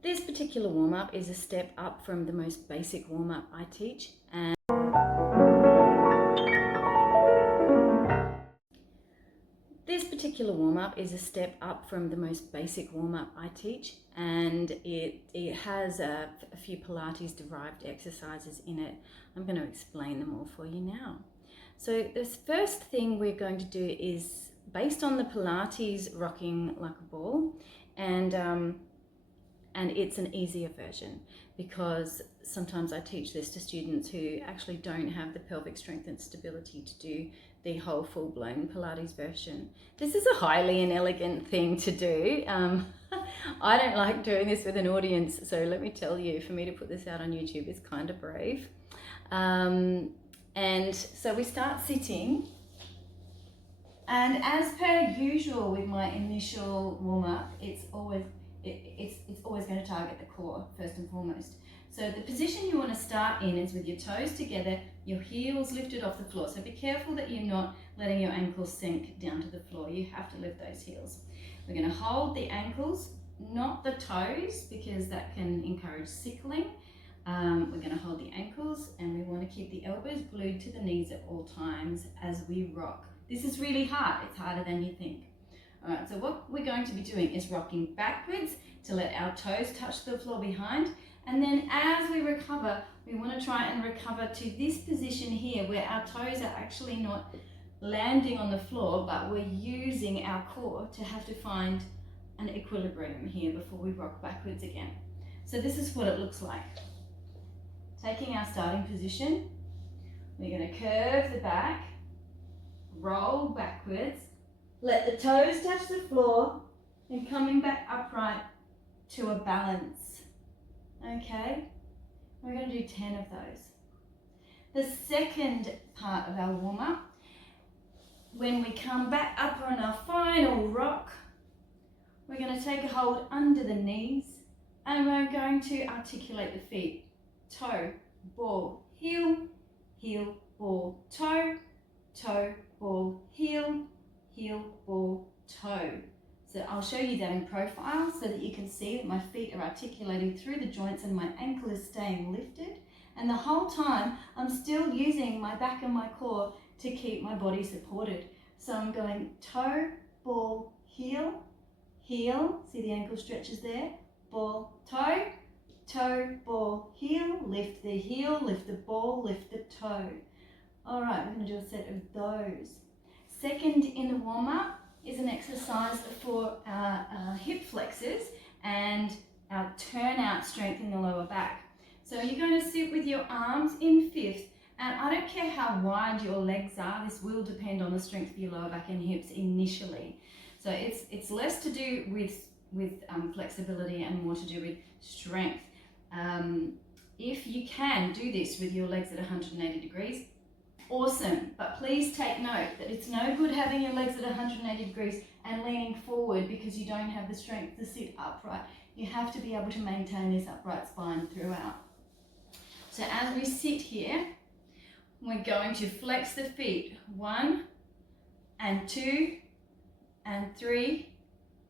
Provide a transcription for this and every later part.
This particular warm-up is a step up from the most basic warm-up I teach, and it has a few Pilates derived exercises in it. I'm going to explain them all for you now. So this first thing we're going to do is based on the Pilates rocking like a ball, and it's an easier version because sometimes I teach this to students who actually don't have the pelvic strength and stability to do the whole full-blown Pilates version. This is a highly inelegant thing to do. I don't like doing this with an audience, so let me tell you, for me to put this out on YouTube is kind of brave. And so we start sitting, and as per usual with my initial warm-up, it's always going to target the core first and foremost. So the position you want to start in is with your toes together, your heels lifted off the floor. So be careful that you're not letting your ankles sink down to the floor. You have to lift those heels. We're going to hold the ankles, not the toes, because that can encourage sickling. We're going to hold the ankles, and we want to keep the elbows glued to the knees at all times as we rock. This is really hard. It's harder than you think. All right, so what we're going to be doing is rocking backwards to let our toes touch the floor behind. And then as we recover, we want to try and recover to this position here where our toes are actually not landing on the floor, but we're using our core to have to find an equilibrium here before we rock backwards again. So this is what it looks like. Taking our starting position, we're going to curve the back, roll backwards, let the toes touch the floor, and coming back upright to a balance. Okay, we're going to do 10 of those. The second part of our warm-up, when we come back up on our final rock, we're going to take a hold under the knees, and we're going to articulate the feet. Toe, ball, heel, heel, ball, toe, toe, ball, heel, heel, ball, toe. So I'll show you that in profile so that you can see that my feet are articulating through the joints and my ankle is staying lifted. And the whole time I'm still using my back and my core to keep my body supported. So I'm going toe, ball, heel, heel. See the ankle stretches there? Ball, toe, toe, ball, heel. Lift the heel, lift the ball, lift the toe. All right, we're going to do a set of those. Second in the warm-up is an exercise for our hip flexors and our turnout strength in the lower back. So you're going to sit with your arms in fifth, and I don't care how wide your legs are, this will depend on the strength of your lower back and hips initially. So it's less to do with flexibility and more to do with strength. If you can do this with your legs at 180 degrees, awesome, but please take note that it's no good having your legs at 180 degrees and leaning forward because you don't have the strength to sit upright. You have to be able to maintain this upright spine throughout. So as we sit here, we're going to flex the feet 1 and 2 and 3,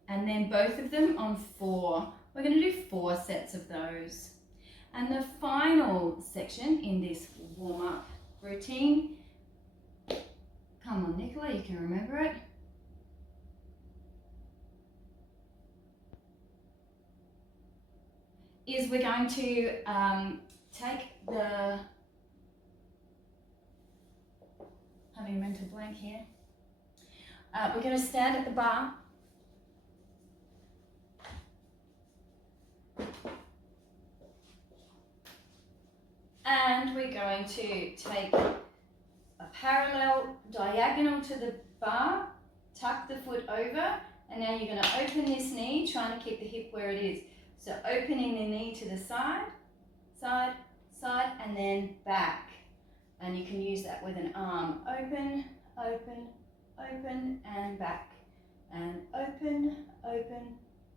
and then both of them on 4. We're going to do 4 sets of those. And the final section in this warm-up routine, come on Nicola, you can remember it. Is we're going to take the, having a mental blank here, we're going to stand at the bar, and we're going to take a parallel diagonal to the bar, tuck the foot over, and now you're going to open this knee, trying to keep the hip where it is. So opening the knee to the side, side, side, and then back. And you can use that with an arm. Open, open, open, and back. And open, open,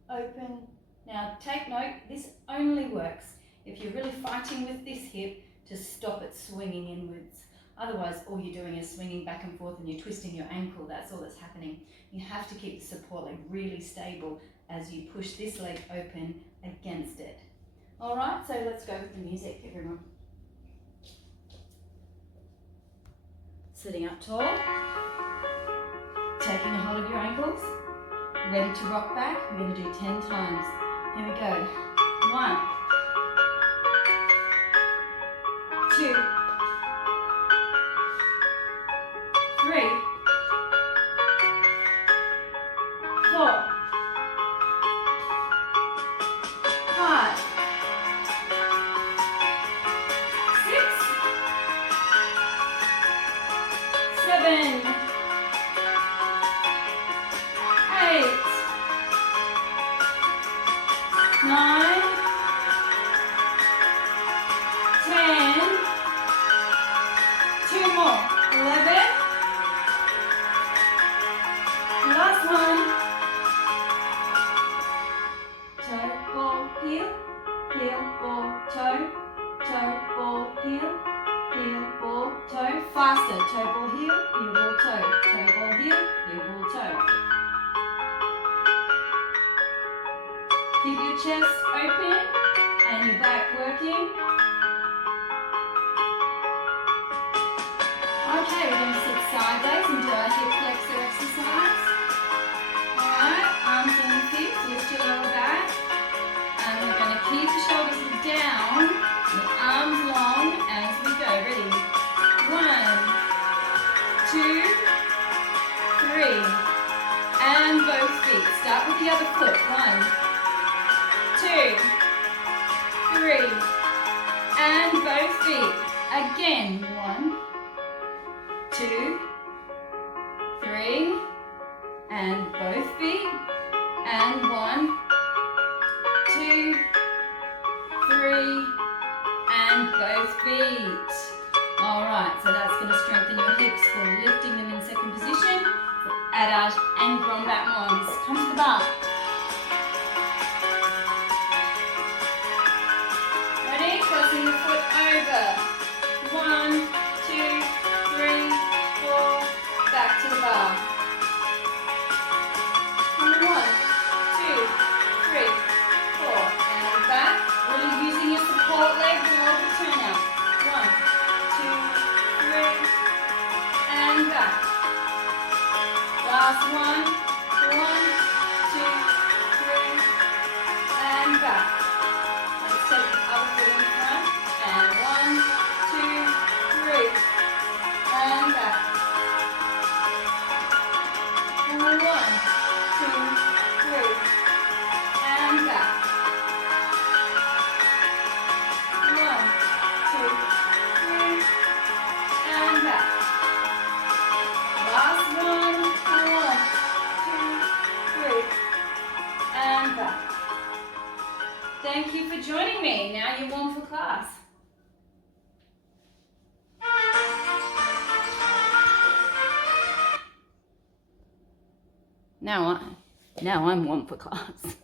open. Now take note, this only works if you're really fighting with this hip to stop it swinging inwards. Otherwise, all you're doing is swinging back and forth and you're twisting your ankle. That's all that's happening. You have to keep the support leg really stable as you push this leg open against it. All right, so let's go with the music, everyone. Sitting up tall, taking a hold of your ankles, ready to rock back. We're going to do 10 times. Here we go. 1, 2, 3, 4, 5, 6, 7, 8, 9, 10, 2 more, 11, last one, toe, ball, heel, heel, ball, toe, ball, heel, ball, toe, faster, toe, ball, heel, ball, toe, ball, heel, ball, toe. Keep your chest open and your back working. Okay, we're going to sit sideways and do our hip flexor exercise. Alright, arms on the hips, lift your lower back. And we're going to keep the shoulders down, the arms long as we go. Ready? 1, 2, 3. And both feet. Start with the other foot. 1, 2, 3, and both feet. Again, 1, 2, 3, and both feet. And 1, 2, 3, and both feet. All right, so that's going to strengthen your hips for lifting them in second position. Adage and Warmup ones. Come to the bar. Crossing the foot over. 1, 2, 3, 4. Back to the bar. 1, 2, 3, 4. And back. Really using your support leg below the turnout. 1, 2, 3. And back. Last one. 1, 2, 3. And back. Let's take the other foot in front. And 1, 2, 3. And back. 1, 2, 3. And back. 1, 2, 3. And back. Last one. 1, 2, 3. And back. Thank you for joining me. Now you're warm for class. Now I'm warm for class.